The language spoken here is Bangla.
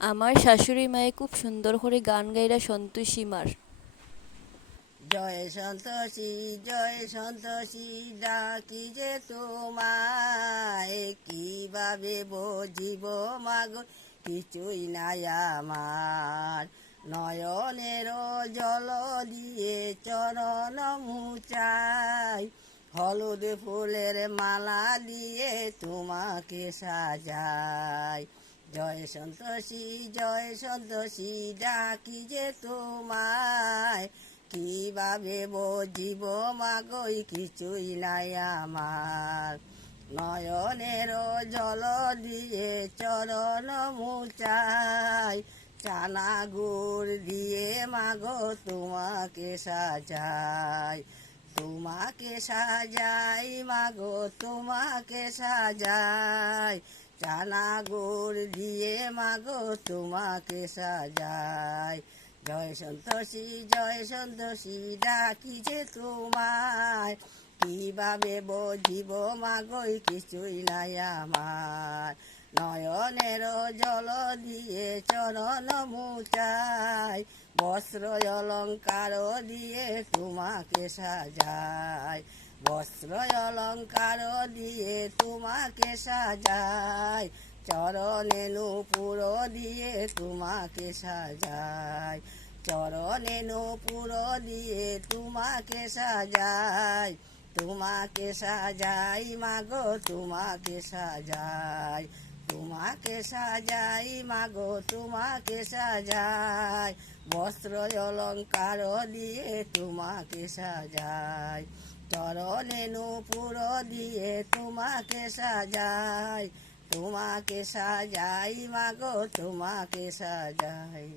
আমার শাশুড়ি মায়ে খুব সুন্দর করে গান গাইরা সন্তোষী মার। জয় সন্তোষী ডাকি যে তোমায়, কিভাবে বুঝিব মাগো কিছুই নাই আমার। নয়নের জল দিয়ে চরণ মুচাই, হলুদ ফুলের মালা দিয়ে তোমাকে সাজাই। জয় সন্তোষী ডাকি যে তোমায়, কিভাবে বুঝিব মাগই কিছুই নাই আমার। নয়নের জল দিয়ে চরণ মুচাই, চানা গুড় দিয়ে মাগো তোমাকে সাজাই। তোমাকে সাজাই মাগো তোমাকে সাজাই, চানা গুড় দিয়ে মাগো তোমাকে সাজাই। জয় সন্তোষী ডাকি যে তোমায়, কিভাবে বুঝিব মাগই কিছুই নাই আমার। নয়নের জল দিয়ে চরণ মুচাই, বস্ত্র অলঙ্কার দিয়ে তোমাকে সাজাই। বস্ত্র অলঙ্কার দিয়ে তোমাকে সাজাই, চরণে নূপুর দিয়ে তোমাকে সাজাই। চরণে নূপুর দিয়ে তোমাকে সাজাই। তোমাকে সাজাই মাগো তোমাকে সাজাই। তোমাকে সাজাই মাগো তোমাকে সাজাই, বস্ত্র অলঙ্কার দিয়ে তোমাকে সাজাই। চরণে নূপুর দিয়ে তোমাকে সাজাই। তোমাকে সাজাই মাগো তোমাকে সাজাই।